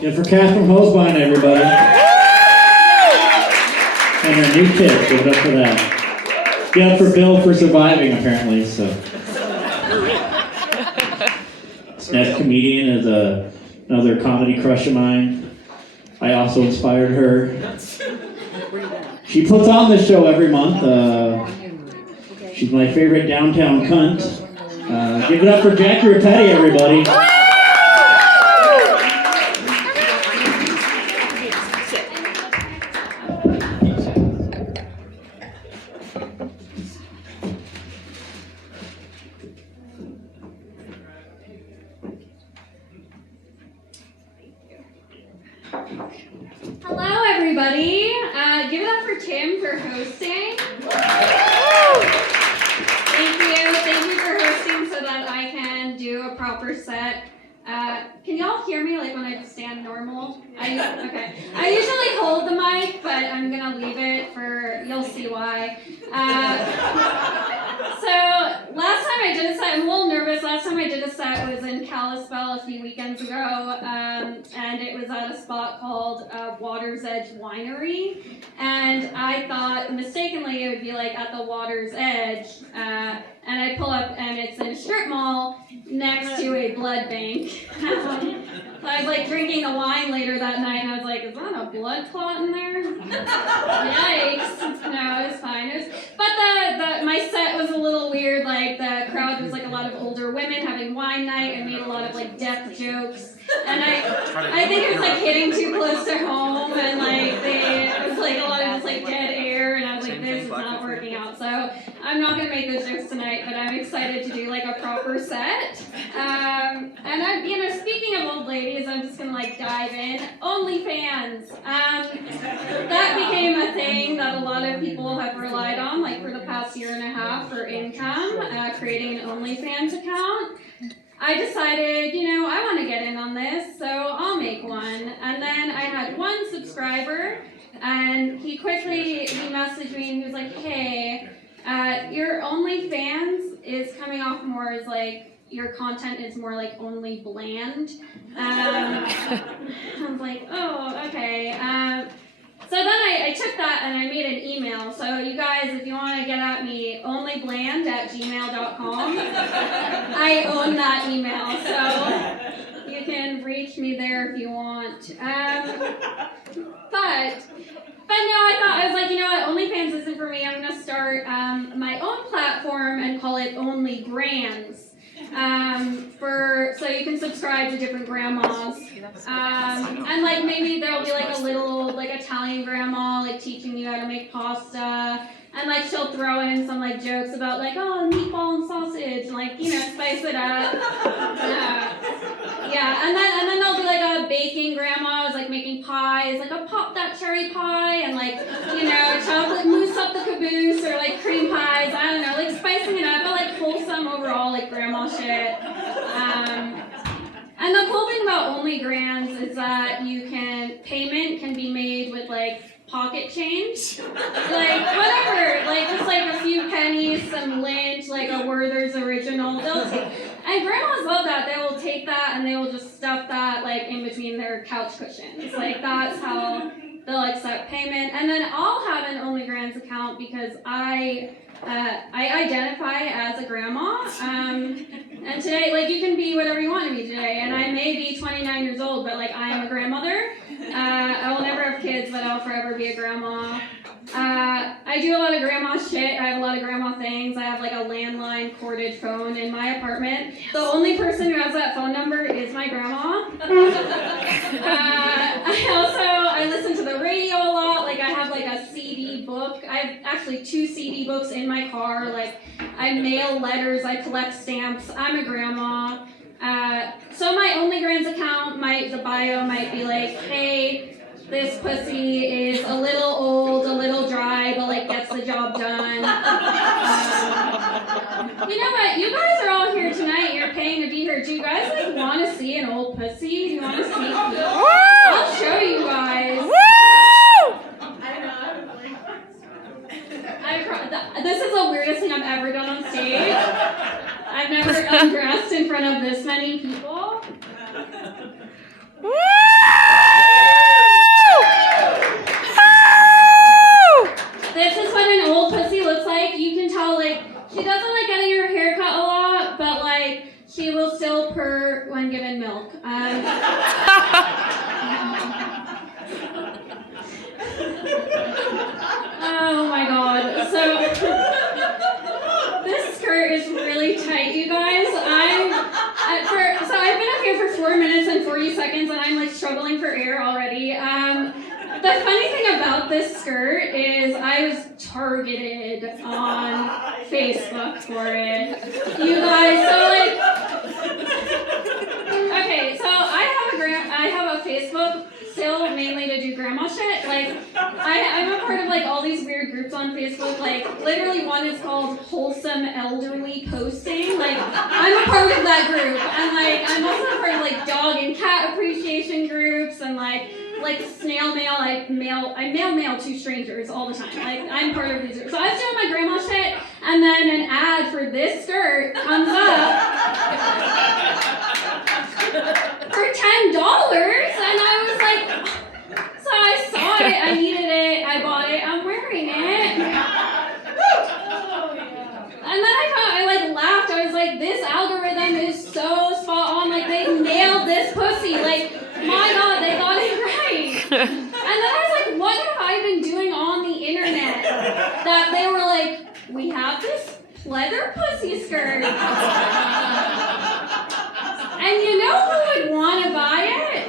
Yeah, for Catherine Hosebine, everybody. And her new tip, give it up for that. Give it up for Bill for surviving, apparently, so. This next comedian is another comedy crush of mine. I also inspired her. She puts on this show every month. She's my favorite downtown cunt. Give it up for Jackie Rapetti, everybody. Hello, everybody. Give it up for Tim for hosting. Thank you for hosting so that I can do a proper set. Can y'all hear me like when I stand normal? Okay. I usually hold the mic, but I'm gonna leave it for, you'll see why. So last time I did a set, I'm a little nervous. Last time I did a set was in Kalispell a few weekends ago, and it was at a spot called Water's Edge Winery. And I thought mistakenly it would be like at the Water's Edge, and I pull up and it's in a strip mall next to a blood bank. So I was like drinking the wine later that night and I was like, is that a blood clot in there? Yikes. No, it was fine. But my set was a little weird. Like the crowd was like a lot of older women having wine night. I made a lot of like death jokes. And I think it was like hitting too close to home and like it was like a lot of just like dead air and I was like, this is not working out. So I'm not gonna make those jokes tonight, but I'm excited to do like a proper set. And I'm, speaking of old ladies, I'm just gonna like dive in. OnlyFans. That became a thing that a lot of people have relied on, like for the past year and a half for income, creating an OnlyFans account. I decided, I want to get in on this, so I'll make one. And then I had one subscriber, and he messaged me and he was like, hey, your OnlyFans is coming off more as like, your content is more like only bland. I was like, oh, okay. So then I took that and I made an email. So you guys, if you want to get at me, onlybland@gmail.com. I own that email, so you can reach me there if you want. But no, I was like, you know what, OnlyFans isn't for me. I'm going to start my own platform and call it Only Grands. So you can subscribe to different grandmas. And like maybe there'll be like a little like Italian grandma like teaching you how to make pasta. And like she'll throw in some like jokes about like, oh, meatball and sausage, and like, spice it up. Yeah, and then there'll be like a baking grandma who's like making pies, like a pop that cherry pie, and like, chocolate mousse up the caboose, or like cream pies, I don't know, like spicing it up, but like wholesome overall, like grandma shit. And the cool thing about Only Grands is that payment can be made with like pocket change, like whatever, like just like a few pennies, some lint, like a Werther's original. And grandmas love that. They will take that and they will just stuff that like in between their couch cushions. Like that's how they'll accept payment. And then I'll have an Only Grands account because I identify as a grandma. And today, like, you can be whatever you want to be today. And I may be 29 years old, but like I am a grandmother. I will never have kids, but I'll forever be a grandma. I do a lot of grandma shit. I have a lot of grandma things. I have like a landline corded phone in my apartment. The only person who has that phone number is my grandma. I listen to the radio a lot. Like I have like a CD book. I have actually 2 CD books in my car. Like I mail letters. I collect stamps. I'm a grandma. So my Only Grands account, the bio might be like, hey, this pussy is a little old, a little dry, but like gets the job done. You know what? You guys are all here tonight. You're paying to be here. Do you guys like want to see an old pussy? Do you want to see? I'll show you guys. This is the weirdest thing I've ever done on stage. I'm I've never undressed in front of this many people. Woo! This is what an old pussy looks like. You can tell, like, she doesn't like getting her hair cut a lot, but, like, she will still purr when given milk. Oh my god. So, this skirt is really tight, you guys. So I've been up here for 4 minutes and 40 seconds, and I'm, like, struggling for air already. The funny thing about this skirt is I was targeted on Facebook for it. You guys, so like, okay, so I have a Facebook still mainly to do grandma shit. Like, I'm a part of like all these weird groups on Facebook. Like, literally one is called Wholesome Elderly Posting. Like, I'm a part of that group, and like I'm also a part of like dog and cat appreciation groups, and like snail mail, I mail to strangers all the time. Like, I'm part of these. So I was doing my grandma shit, and then an ad for this skirt comes up for $10, and I was like, so I saw it, I needed it, I bought it, I'm wearing it. And then I laughed, I was like, this algorithm is so spot on, like, they nailed this pussy, like, my god, they got it right. And then I was like, what have I been doing on the internet that they were like, we have this leather pussy skirt. And you know who would want to buy it?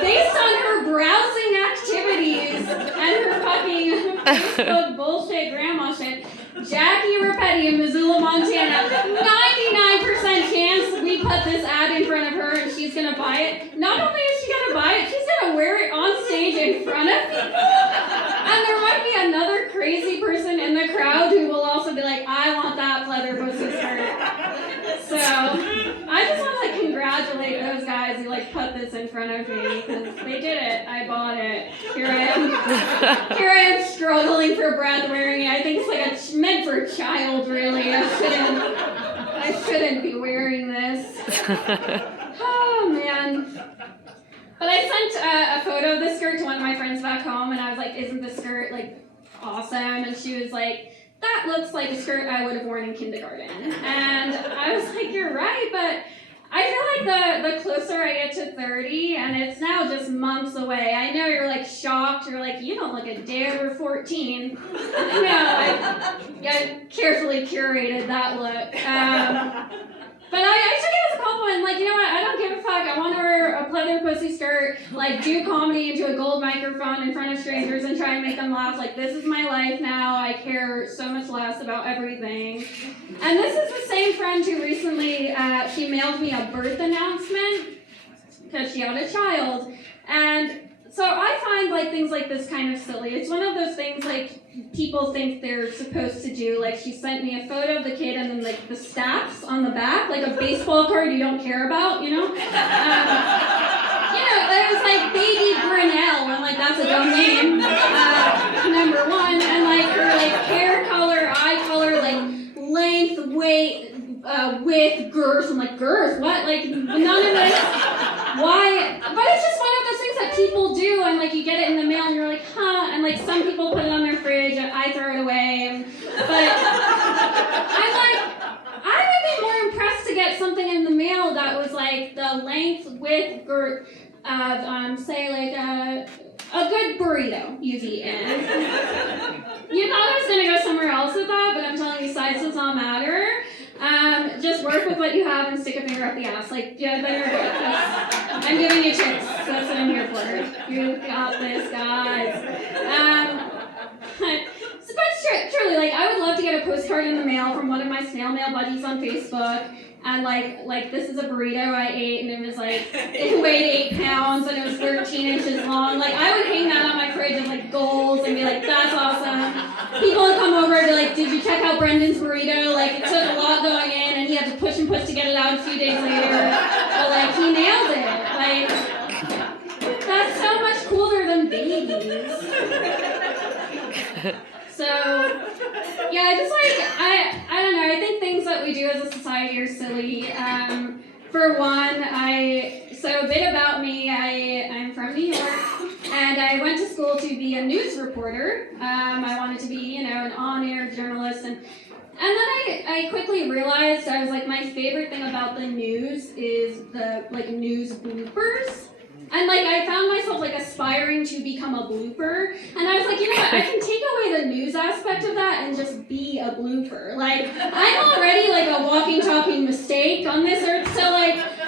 Based on her browsing activities and her fucking Facebook bullshit grandma shit, Jackie Rapetti in Missoula, Montana, 99% chance we put this ad in front of her and she's gonna buy it. Not only is she gonna buy it, she's gonna wear it on stage in front of people. And there might be another crazy person in the crowd who will also be like, I want that leather pussy skirt. So, I just want to like congratulate those guys who like put this in front of me, because they did it. I bought it. Here I am struggling for breath wearing it. I think it's like meant for a child, really. I shouldn't be wearing this. Oh man. But I sent a photo of this skirt to one of my friends back home, and I was like, isn't this skirt like awesome? And she was like, that looks like a skirt I would have worn in kindergarten. And I was like, you're right, but I feel like the closer I get to 30, and it's now just months away, I know you're like shocked, you're like, you don't look a day over 14. You know, I carefully curated that look. But I took it as a compliment, like, you know what, I don't give a fuck, I want to wear a pleather pussy skirt, like, do comedy into a gold microphone in front of strangers and try and make them laugh, like, this is my life now, I care so much less about everything. And this is the same friend who recently, she mailed me a birth announcement, because she had a child, and so I find, like, things like this kind of silly. It's one of those things, like, people think they're supposed to do. Like, she sent me a photo of the kid and then, like, the stats on the back, like a baseball card you don't care about, you know? You know, there was, like, Baby Grinnell, and, like, that's a dumb name, number one, and, like, her, like, hair color, eye color, like, length, weight, width, girth. I'm like, girth? What? Like, none of this. Why? But it's just one of those things that people do, and like you get it in the mail, and you're like, huh? And like some people put it on their fridge, and I throw it away. But I'm like, I would be more impressed to get something in the mail that was like the length, width, girth of, say, like a good burrito you've eaten. You thought I was gonna go somewhere else with that, but I'm telling you, size does not matter. Just work with what you have and stick a finger up the ass. Like, yeah, better do it. I'm giving you tips. That's what I'm here for. You got this, guys. But truly, like, I would love to get a postcard in the mail from one of my snail mail buddies on Facebook. And like this is a burrito I ate, and it was like, it weighed 8 pounds, and it was 13 inches long. Like, I would hang that on my fridge as like goals and be like, that's awesome. People would come over and be like, did you check out Brendan's burrito? Like, it took a lot going in, and he had to push and push to get it out a few days later. But like, he nailed it. Like, that's so much cooler than babies. So, yeah, just like, I don't know, I think things that we do as a society are silly. So a bit about me, I'm from New York, and I went to school to be a news reporter. I wanted to be, an on-air journalist, and then I quickly realized, I was like, my favorite thing about the news is the, news bloopers. And, I found myself, aspiring to become a blooper. And I was like, you know what, I can take away the news aspect of that and just be a blooper. I'm already, a walking, talking mistake on this earth, so,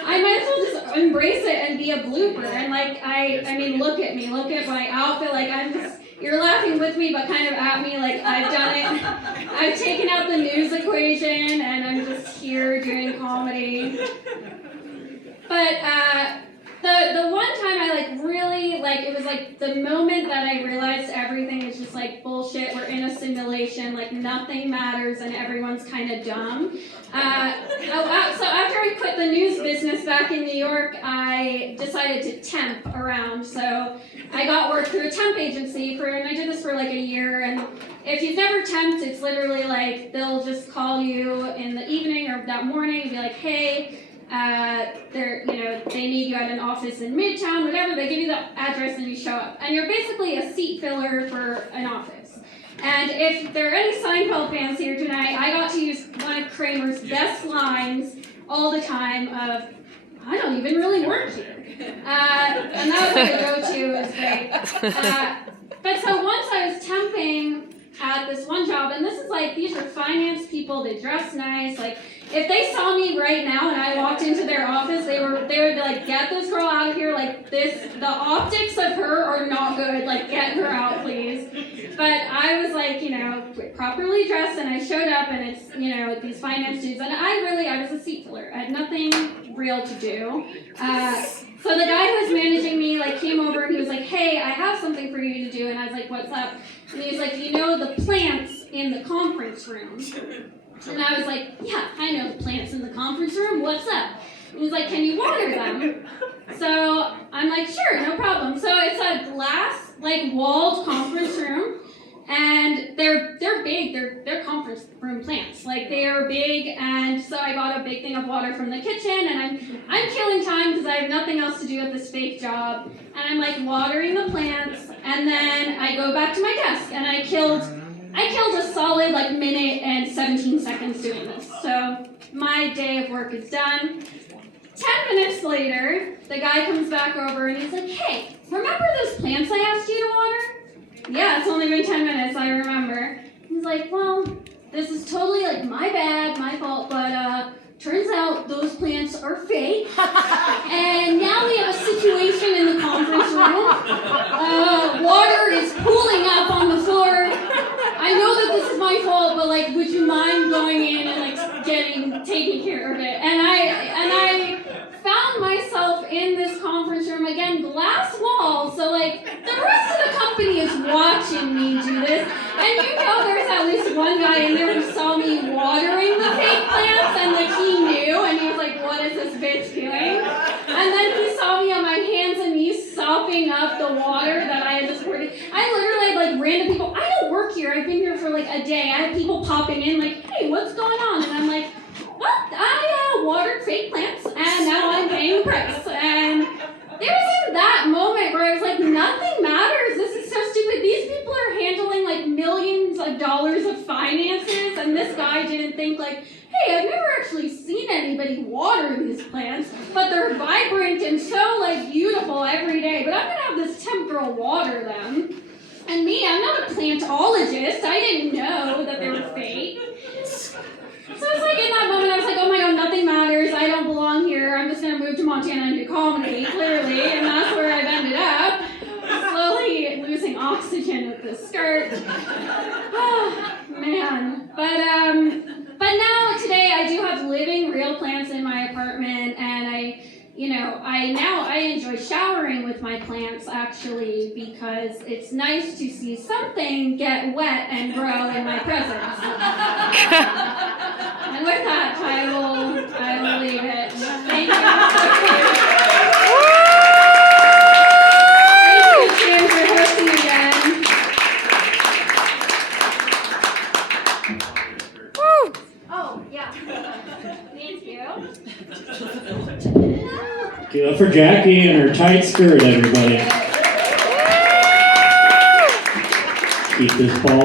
I might as well just embrace it and be a blooper. And, I mean, look at me, look at my outfit, I'm just, you're laughing with me, but kind of at me, I've done it. I've taken out the news equation, and I'm just here doing comedy. But, the one time I really it was the moment that I realized everything is just bullshit, we're in a simulation, nothing matters and everyone's kind of dumb. So after I quit the news business back in New York, I decided to temp around. So I got work through a temp agency and I did this for a year, and if you've never temped, it's literally they'll just call you in the evening or that morning and be like, hey, they need you at an office in Midtown, whatever, they give you the address and you show up. And you're basically a seat filler for an office. And if there are any Seinfeld fans here tonight, I got to use one of Kramer's best lines all the time of, I don't even really work here. And that was the go-to, it was great. But so once I was temping at this one job, and this is these are finance people, they dress nice, if they saw me right now and I walked into their office, they would be like, get this girl out of here, the optics of her are not good, get her out, please. But I was properly dressed, and I showed up, and it's, these finance dudes, and I was a seat filler. I had nothing real to do. So the guy who was managing me, came over, and he was like, hey, I have something for you to do, and I was like, what's up? And he was like, the plants in the conference room? And I was like, yeah, I know the plants in the conference room, what's up? And he was like, can you water them? So I'm like, sure, no problem. So it's a glass, walled conference room, and they're big, they're conference room plants. They are big, and so I got a big thing of water from the kitchen, and I'm killing time because I have nothing else to do at this fake job, and I'm watering the plants, and then I go back to my desk, and I killed a solid minute and 17 seconds doing this. So my day of work is done. 10 minutes later, the guy comes back over and he's like, hey, remember those plants I asked you to water? Yeah, it's only been 10 minutes, I remember. He's like, well, this is totally my bad, my fault, but turns out those plants are fake. And now we have a situation in the conference room. Water is pooling up on the floor. I know that this is my fault, but would you mind going in and taking care of it? And I found myself in this conference room again, glass wall. So the rest of the company is watching me do this, and there's at least one guy in there who saw me watering the fake plants, and he knew, and he was like, what is this bitch doing? And then he saw me on my hands and knees sopping up the water that I had just poured in. I literally had random people. I don't work here. I've been here for a day. I had people popping in hey, what's going on? And I'm like, what? I watered fake plants, and now I'm paying the price. And there was that moment where I was like, nothing matters. This is so stupid. These people are handling millions of dollars of finances, and this guy didn't think hey, I've never actually seen anybody water these plants, but they're vibrant and so beautiful every day. But I'm gonna have this temp girl water them. And me, I'm not a plantologist. I didn't know that they were fake. So it's in that moment, I was like, oh my god, nothing matters. I don't belong here. I'm just gonna move to Montana and do comedy, clearly, and that's where I've ended up. Slowly losing oxygen with this skirt. Oh, man. But now, today, I do have living real plants in my apartment, and I enjoy showering with my plants, actually, because it's nice to see something get wet and grow in my presence. And with that, I will leave it. Thank you. Thank you, Jim, for hosting again. Oh, yeah. Thank you. Give it up for Jackie and her tight skirt, everybody. Keep this ball